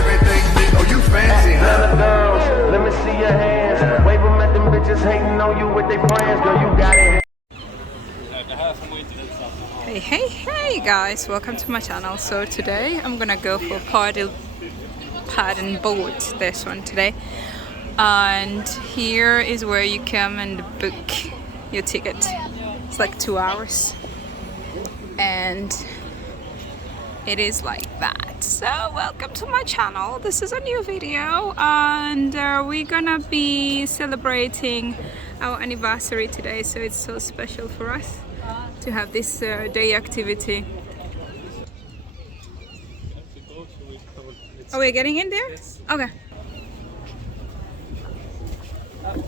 Everything big, oh you fancy, huh? Girls, let me see your hands. Wave them at them bitches hating on you with their friends. Girl, you got it. Hey guys, welcome to my channel. So today I'm gonna go for Paddan boat, this one today, and here is where you come and book your ticket. It's like 2 hours and it is like that. So welcome to my channel. This is a new video and we're gonna be celebrating our anniversary today, so it's so special for us to have this day activity. Are we getting in there? Yes. Okay. Do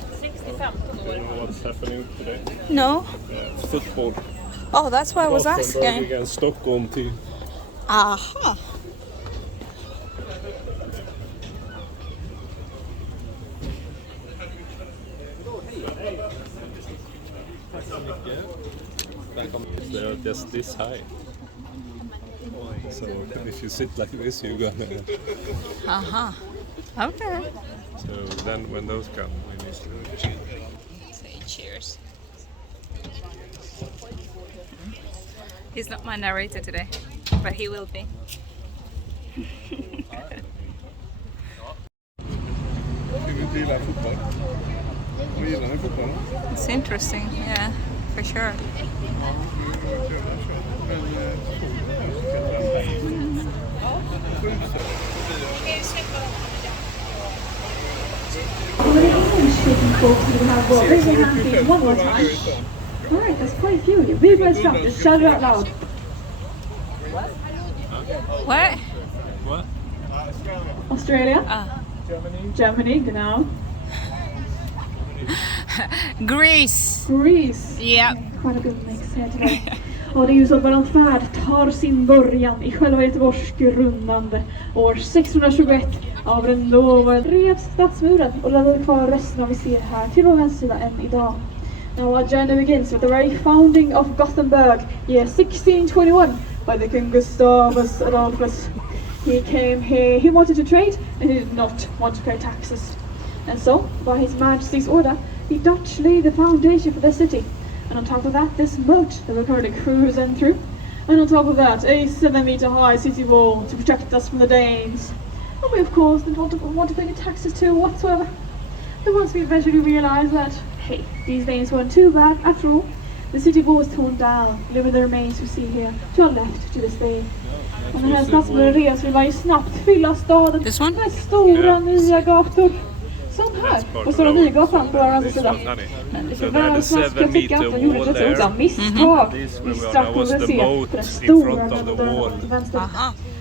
you know what's happening today? No. It's football. Oh, that's why I was Gothenburg asking. against Stockholm team. Aha. They're just this high. So if you sit like this, you're gonna. Aha. Okay. So then, when those come, we need to. Say cheers. He's not my narrator today, but he will be. It's interesting, yeah, for sure. One more time. Alright, there's quite a few of you. Big red strap, just shout it out loud. What? What? Australia. Germany, genau. Greece. Greece. Yeah. Quite a good mix here today. Och det är ju så att våran färd tar sin början i själva Göteborgsrundan år 621 av den då revs stadsmuren och lämnade kvar resten av vi ser här till vår vänstsida än idag. Now our journey begins with the very founding of Gothenburg, year 1621, by the King Gustavus Adolphus. He came here, he wanted to trade and he did not want to pay taxes. And so, by His Majesty's order, the Dutch laid the foundation for the city. And on top of that, this moat that we're currently cruising through. And on top of that, a 7-meter high city wall to protect us from the Danes. And we of course didn't want to pay any taxes to whatsoever. But once we eventually realized that, hey, these Danes weren't too bad after all, the city wall was torn down, leaving the remains we see here to our left to this day. Och den här stadsmuren revs vill man ju snabbt fylla staden med stora nya gator. Sån här, och Stora Nygatan på andra sidan. So they had a 7-meter wall there. Misstag. This Vi was strax kommer the se moat den in stora front of the wall.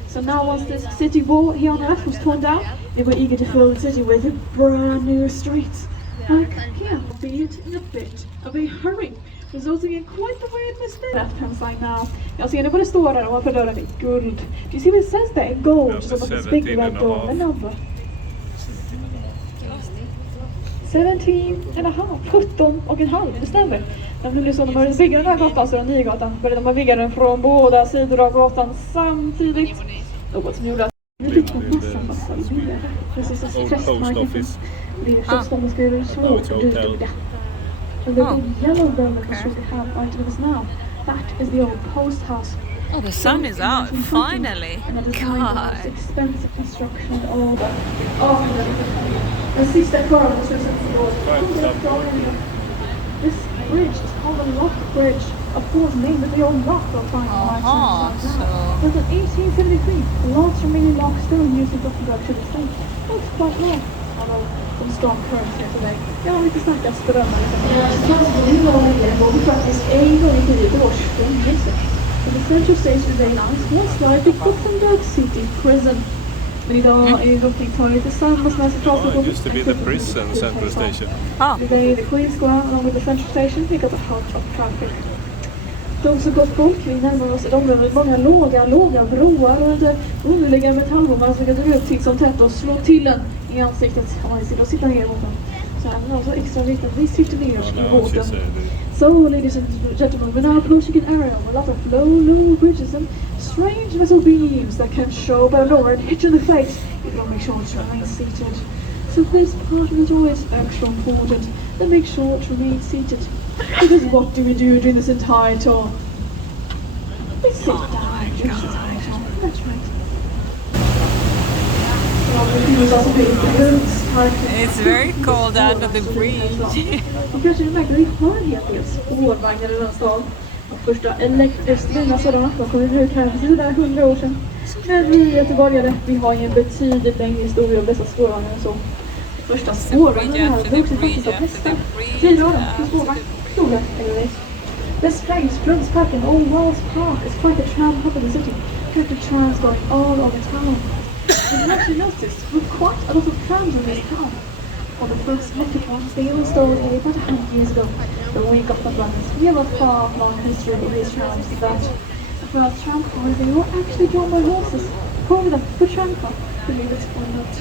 So now once this city wall here on the left was torn down, they were eager to fill the city with brand new streets. Like here, albeit in a bit of a hurry, resulting in quite the weird mistake. Left-hand side now. Jag ser det vad det står där ovanför dörren i guld. Do you see what it says there in gold? Just above this big red door. The number. 17 och en halv, det stämmer. Det blir så när man bygger den här gatan, Stora Nygatan, började man bygga den från båda sidor av gatan samtidigt. Något som gjorde att vi fick en massa idéer. Precis som testmarken. Det är det första man ska göra det svårt och dyrt att bygga. And the big yellow building that we have right to us now, that is the old post house. Oh, the sun is out, finally. God. Expensive construction and all that. Oh, the sista kvar av this bridge is called a lock bridge. Of course, named the old lock of finding But in 1873, the last remaining lock still used in Gothenburg to this day. Looks quite long, although some strong currents here today. Jag har lite snackat strömmar lite. Faktiskt en gång i 10 års fängelse. So the central station today now is most likely Gothenburg City Prison. Men idag är Gothenburg tillsammans med centralstationen. Used to be the prison central station. Today the Queen's Square along with the central station pick up a lot of traffic. Det är också gott folk, vi närmar oss ett område med många låga broar och lite underliga metallbommar som kan dra upp titt som tätt och slå till en i ansiktet om man sitter och sitter ner i båten. Så här, men också extra viktigt att vi sitter ner oss i båten. So, ladies and gentlemen, we're now approaching an area with a lot of low bridges and strange metal beams that can show by lower and hit you in the face if you don't make sure to remain seated. So this part is always extra important, then make sure to remain seated. Because what do we do during this entire tour? We sit down during this entire tour. That's right. It's very cold under the bridge. Och kanske ni märker att vi har en hel del spårvagnar i den här stan. De första elektriskt drivna sådana, de kom ut här för sådär 100 år sedan. Men vi göteborgare, vi har ju en betydligt längre historia om dessa spårvagnar än så. De första spårvagnarna här drogs ju faktiskt av hästar. 10 år på spårvagn, stora eller This place, Kungsportsplatsen, Old Walls Park, is quite a tram hub in the city. Character trams going all over town. And you actually noticed, with quite a lot of trams in this town. On the first metrotrams, they all started about 100 years ago. When we got the buttons, we have a far long history of these trams that the first tram cars, they were actually drawn by horses. Call them the tram car, believe it or not.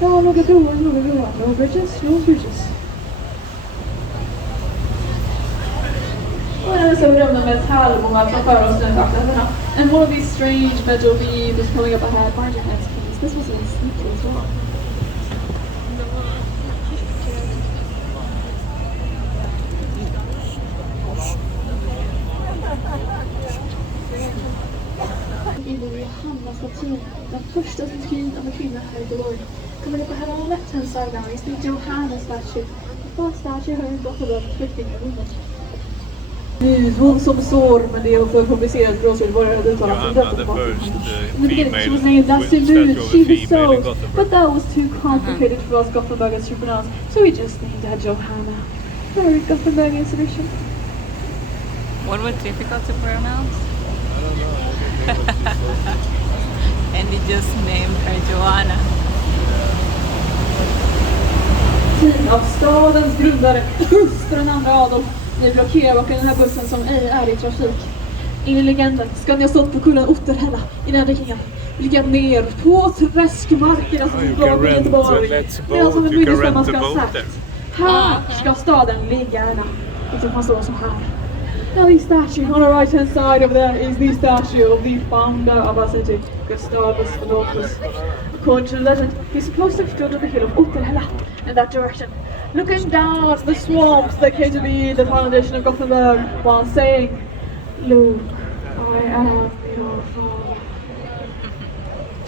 Ja, några broar, no bridges, no bridges. Och den är så berömda metallmånga som för oss nu faktiskt. And one of these strange metal beams is coming up ahead. Mind your heads, please. This was in sneaky as well. Johanna-statyn, den första statyn av en kvinna här i Gothenburg. Coming up ahead on the left hand side now is the Johanna statue. The first statue here in Gothenburg, 15 women. Hon som sår, men det är för komplicerat för oss att vara uttalat. Johanna, the first She was named after Moon, she was so, but that was too complicated for us Gothenburgers to pronounce, so we just named her Johanna. Very Gothenburgian solution. What was difficult to pronounce? And he just named her Johanna. Tid av stadens grundare, Gustav II Adolf. Ni blockerar bakom den här bussen som ej är i trafik. Enligt legenden ska ni ha stått på kullen Otterhälla i den riktningen. Ligga ner på träskmarkerna som går i Göteborg. Medan som en byggesstämma ska ha sagt. Här ska staden ligga. Liksom man står som här. Now the statue on the right hand side over there is the statue of the founder of our city, Gustavus Adolphus. According to the legend, he supposedly stood on the hill of Otterhälla in that direction, looking down at the swamps that came to be the foundation of Gothenburg, while saying, "Look, I am your father."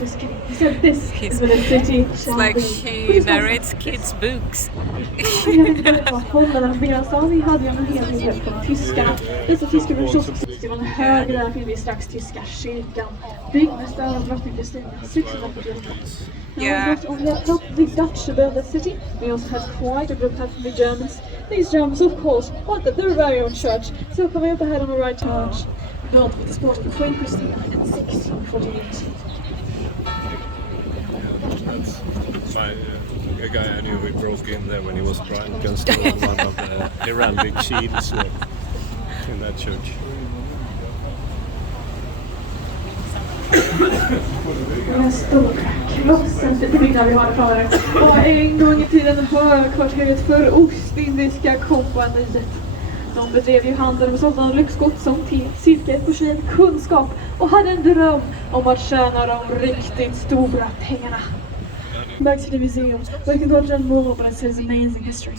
Just kidding. He said this is where the city shall It's like be. she narrates kids' books. Jag vet inte vad Holland medan vi hade ju en hel del från tyskarna. Dessa tyskar var så det var en hög där finner vi strax tyska kyrkan. Byggmästaren drottning Kristina 1648. Yeah. On the top, the Dutch built the city. We also had quite a group help from the Germans. These Germans, of course, wanted their very own church. So coming up ahead on the right church, built with the support of Queen Christina in 1648. A guy I knew who broke in there when he was drunk and stole one of the heraldic shields in that church. Den stora krossen till byggnaden vi har kvar. Och en gång i tiden högkvarteret för Ostindiska kompaniet. De bedrev ju handel med sådana lyxgods som till cirka portion kunskap och hade en dröm om att tjäna de riktigt stora pengarna. Back to the museum, we can go to more, but it says amazing history.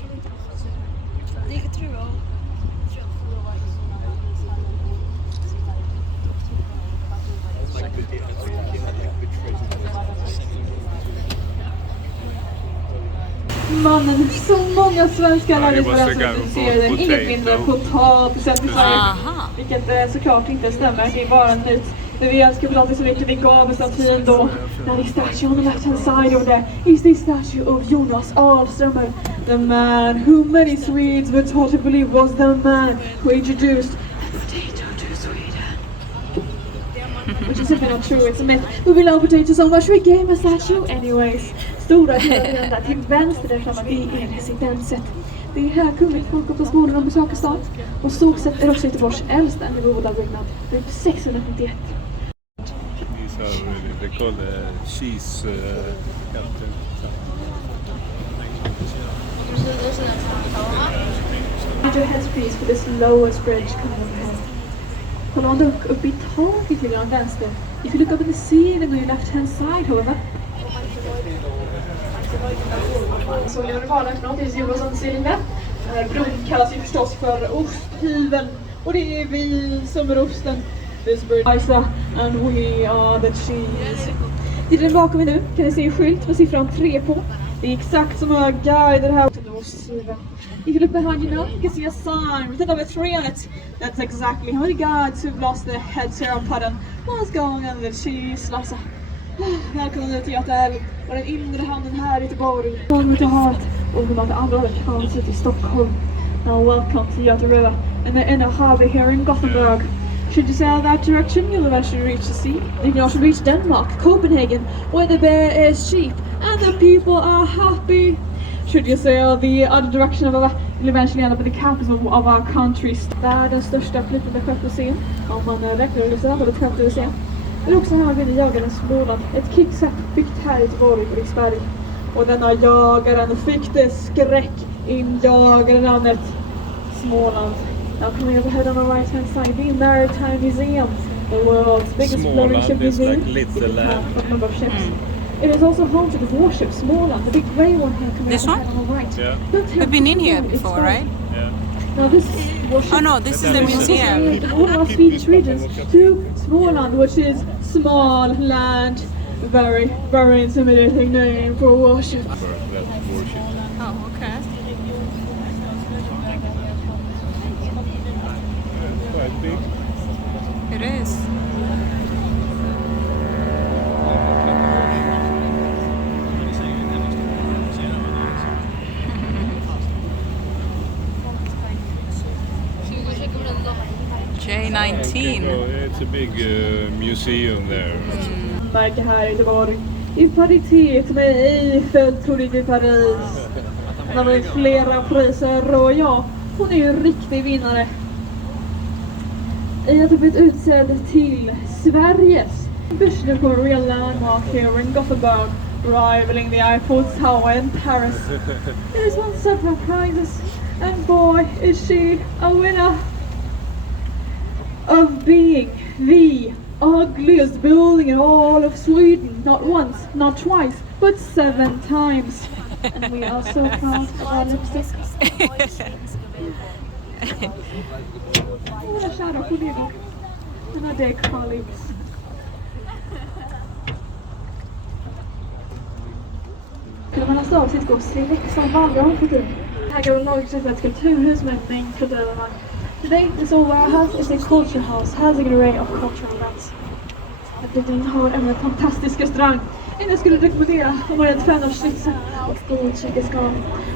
Mannen som många svenskar lärde sig representerade inget mindre än potatisar till Sverige. Vilket såklart inte stämmer, det är bara en myt. Men vi älskar potatis så mycket vi gav statyn då. Now the statue on the left hand side over there is the statue of Jonas Alströmer, the man who many Swedes were taught to believe was the man who introduced the potato to Sweden. Which is simply not true, it's a myth. But we love potatoes so much we gave him a statue anyways. Stora delen där till vänster där framme, det är residenset. Det är här kungligt folk på skolorna besöker stan. Och Sågsätt är också Göteborgs äldsta bebodda byggnad. Det är 651. These are really, they call cheese captain. Mind your heads please for this lowest bridge coming up ahead. Kolla man upp i taket till den vänster. If you look up in the ceiling on your left hand side, however. Så jag har varit något i Johanssons där. Bron kallas ju förstås för osthyveln. Och det är vi som är osten. This bird Isa and we are the cheese. Till den bakom nu kan ni se en skylt med siffran 3 på. Det är exakt som jag guider här till osthyveln. If you look behind you now, you can see a sign with a number 3 on it. That's exactly how the guides who've lost their heads here on Paddan was going on the cheese lassa. Välkomna till Göteborg och den inre hamnen här i Göteborg. Välkommen till havet och de andra kanals i Stockholm. Now welcome to Göta River and the inner harbour here in Gothenburg. Should you sail that direction, you'll eventually reach the sea. You can also reach Denmark, Copenhagen, where the bear is cheap and the people are happy. Should you sail the other direction of you'll eventually end up in the capital of our country. Världens största flytande skepp att se, om man räknar det lite annorlunda skepp att se. Men också här vid jagarens Småland, ett krigssätt byggt här i Göteborg på Riksberg. Och denna jagaren fick det skräckinjagande namnet Småland. Now coming overhead on the right hand side, the Maritime Museum, the world's biggest floating ship museum. Number of ships. It is also home to the warship Småland, the big grey one here coming This on one? the right. Yeah. We've been in here before, right? Yeah. Now this warship. Oh no, this is the museum. One of our Swedish regions to Småland, which is small land. Very, very intimidating name for a warship. Warship. Oh, okay. Quite big. It is. J19. It's a big museum there. Märke här i Göteborg. I paritet med Eiffeltornet i Paris. Han har vunnit flera priser och ja, hon är ju en riktig vinnare. Jag har blivit utsedd till Sveriges National landmark here in Gothenburg, rivaling the Eiffel Tower in Paris. It has won several prizes, and boy, is she a winner of being the ugliest building in all of Sweden. Not once, not twice, but 7 times. And we are so proud of our lipstick. I want to shout out for you and our dear colleagues. Skulle man ha avsikt gå och se Leksand vandra om för tiden. Här går laget ett kulturhus med en mängd kulturevenemang. Today, this old warehouse is a culture house, housing an array of cultural events. Den har även en fantastisk restaurang. Jag skulle rekommendera om man är ett fan av schnitzel och god tjeckiska.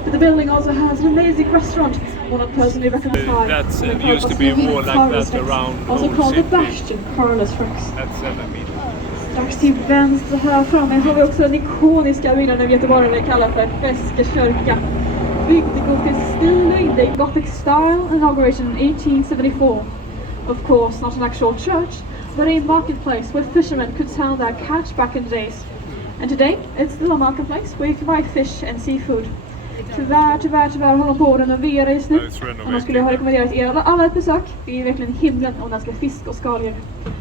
But the building also has an amazing restaurant. One of personally recommend That used to be more like that around also Old called the City. Bastion, Carlos Rex. That's 7 meters. Strax till vänster här framme har vi också den ikoniska byggnaden i Göteborg vi kallar för Feskekyrka. Byggd i gotisk stil in the Gothic style, inauguration in 1874. Of course, not an actual church, but a marketplace where fishermen could sell their catch back in the days. And today, it's still a marketplace where you can buy fish and seafood. Tyvärr håller på att renovera just nu. Annars skulle jag ha rekommenderat er alla ett besök. Det är verkligen himlen om den ska fisk och skaldjur.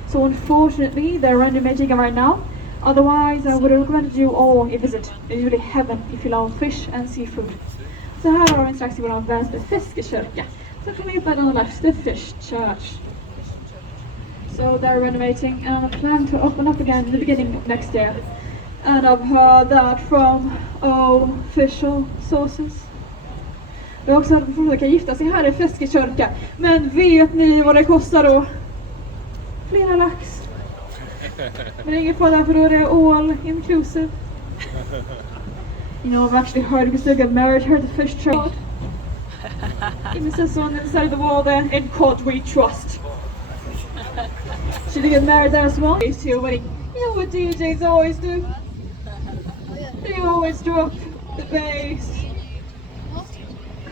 So unfortunately, they're renovating right now. Otherwise, I would have recommended you all a visit. It's really heaven if you love fish and seafood. Så här har vi strax i vår vänster Feskekyrka. Så kommer vi upp on the left, the Fish Church. So they're renovating and plan to open up again in the beginning of next year. And I've heard that from official sources. Vi har också hört att folk kan gifta sig här i Feskekyrka. Men vet ni vad det kostar då? Flera lax. Men det är ingen fara för då är det all inclusive. You know, I've actually heard you can still get married here at the Fish Church. Even says on the side of the wall there, in God we trust. Should you get married there as well? To your wedding. You know what DJs always do? They always drop the bass.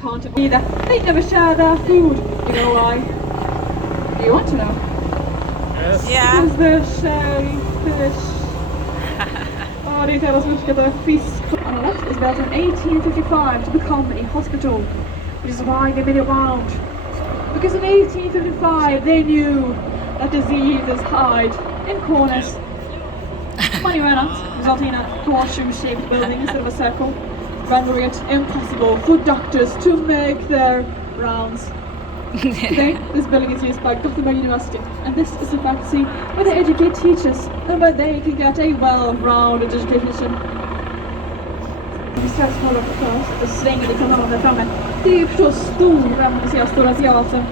Can't be that. They never share their food. You know why? Do you want to know? Yes. Yeah. Because they're shellfish. Oh, det är inte alla som uppskattar fisk. On the left is built in 1855 to become a hospital, which is why they made it round. Because in 1855 they knew that diseases hide in corners. Funny or not, resulting in a horseshoe-shaped building instead of a circle, rendering it impossible for doctors to make their rounds. Today, this building is used by Gothenburg University, and this is the faculty where they educate teachers and where they can get a well-rounded education. Vi strax håller på först och svänger lite honom där framme. Det är ju förstås stora museer, Stora Teatern.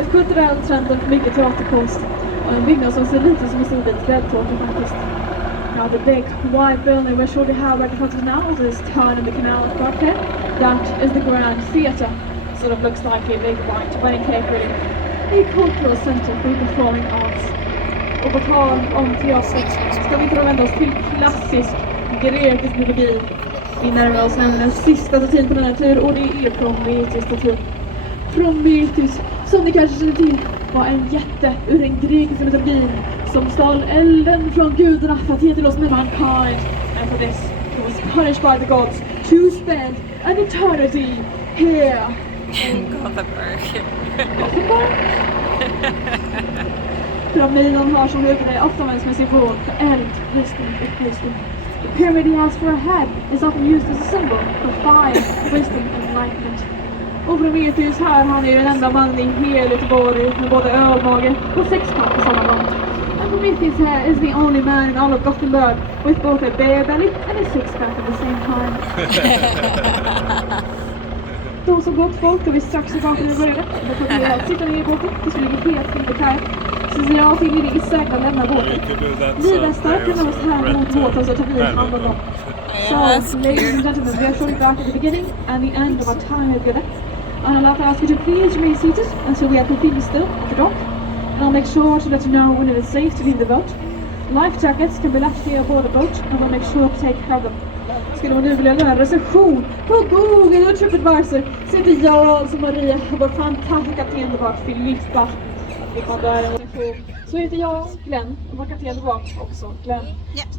Ett kulturellt centrum för mycket teaterkonst. Och en byggnad som ser lite som en stor bit gräddtårta faktiskt. Now the big white building we're shortly have right in front of us now is turn in the canal at Gothenburg. That is the Grand Theatre. Sort of looks like a big white wedding cake really. A cultural center for performing arts. Och på tal om teater ska vi inte vända oss till klassisk grekisk mytologi. Vi närmar oss nämligen den sista statyn på denna tur och det är Prometheus-statyn. Prometheus, som ni kanske känner till, var en jätte ur den grekiska mytologin som stal elden från gudarna för att ge till oss med mankind. And for this, he was punished by the gods to spend an eternity here. Gothenburg. Pyramiden har som huvud ofta används med symbol för eld, wisdom och wisdom. The pyramid he has for a head is often used as a symbol for fire, wisdom and enlightenment. Och Prometheus här, han är ju den enda mannen i hela Göteborg med både ölmage och sexpack på samma gång. And Prometheus here is the only man in all of Gothenburg with both a bear belly and a six-pack at the same time. Då så gott folk, då vi strax tillbaka när vi började. Då får vi att sitta ner i båten tills vi ligger helt till kajen. Så jag till det är säkert att lämna båten. Livvästar kan oss här mot båten så tar vi hand om dem. So, ladies and gentlemen, we are shortly back at the beginning and the end of our time here together. And I'd like to ask you to please remain seated until we are completely still at the dock. And I'll make sure to let you know when it is safe to leave the boat. Life jackets can be left here aboard the boat and we'll make sure to take care of them. Skulle man nu vilja göra en recension på Google och TripAdvisor så heter jag alltså Maria och vår fantastiska kapten var Filippa. Så heter jag Glenn och vår kapten var också Glenn.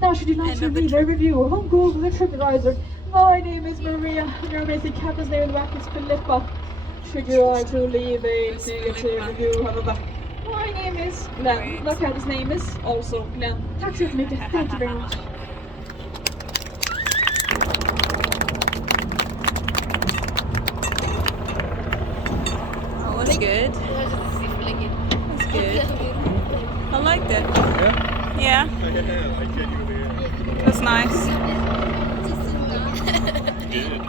Now should you like to read a review on Google and TripAdvisor. My name is Maria and your amazing captain's name in the back is Filippa. Should you like to leave a negative review, however. My name is Glenn. My captain's name is also Glenn. Tack så jättemycket. Thank you very much. Oh, that's good. That's good. I liked it. Yeah. It was nice. Good.